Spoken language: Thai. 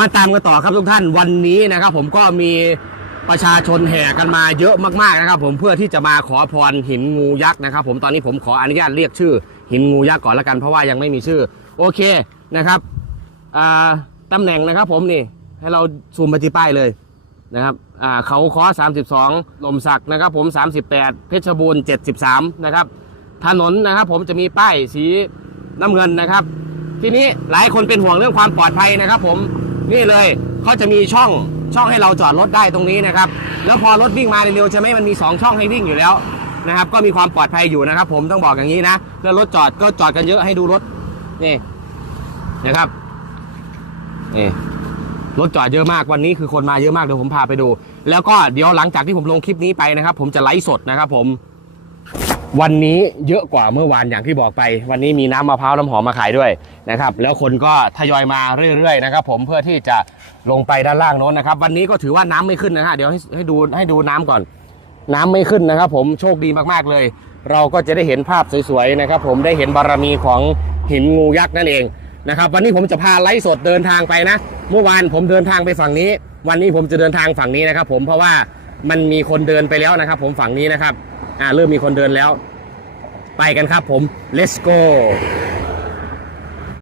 มาตามกันต่อครับทุกท่านวันนี้นะครับ ผมก็มีประชาชนแห่กันมาเยอะมากๆนะครับ ผมเพื่อที่จะมาขอพรหินงูยักษ์นะครับ ผมตอนนี้ผมขออนุญาตเรียกชื่อ หินงูยักษ์ก่อนละกันเพราะว่ายังไม่มีชื่อ โอเคนะครับอ่าตำแหน่งนะครับ ผมนี่ให้เราซูมไปที่ป้ายเลยนะครับอ่าเขาคอ32ลมศักดิ์นะครับผม38 เพชรบูรณ์73นะครับถนนนะครับ ผมจะมีป้ายสีน้ำเงินนะครับ ทีนี้หลายคนเป็นห่วงเรื่องความปลอดภัยนะครับ ผม นี่เลยเขาจะมีช่องช่องให้เราจอดรถได้ตรงนี้นะครับ แล้วพอรถวิ่งมาเร็วๆใช่ไหมมันมี 2 ช่องให้วิ่งอยู่แล้วนะครับ ก็มีความปลอดภัยอยู่นะครับ ผมต้องบอกอย่างนี้นะ แล้วรถจอดก็จอดกันเยอะให้ดูรถนี่นะครับนี่รถจอดเยอะมากวันนี้คือคนมาเยอะมากเดี๋ยวผมพาไปดู แล้วก็เดี๋ยวหลังจากที่ผมลงคลิปนี้ไปนะครับ ผมจะไลฟ์สดนะครับ ผม วันนี้เยอะกว่าเมื่อวานอย่างที่บอกไป วันนี้มีน้ำมะพร้าวน้ำหอมมาขายด้วยนะครับ แล้วคนก็ทยอยมาเรื่อยๆนะครับ ผมเพื่อที่จะลงไปด้านล่างโน้นนะครับ วันนี้ก็ถือว่าน้ำไม่ขึ้นนะฮะเดี๋ยวให้ให้ดูให้ดูน้ำก่อน น้ำไม่ขึ้นนะครับ ผมโชคดีมากๆเลย เราก็จะได้เห็นภาพสวยๆนะครับ ผมได้เห็นบารมีของหินงูยักษ์นั่นเองนะครับ วันนี้ผมจะพาไลฟ์สดเดินทางไปนะ เมื่อวานผมเดินทางไปฝั่งนี้ วันนี้ผมจะเดินทางฝั่งนี้นะครับ ผมเพราะว่ามันมีคนเดินไปแล้วนะครับ ผมฝั่งนี้นะครับ อ่าเริ่มมีคนเดินแล้ว ไปกันครับผม let's go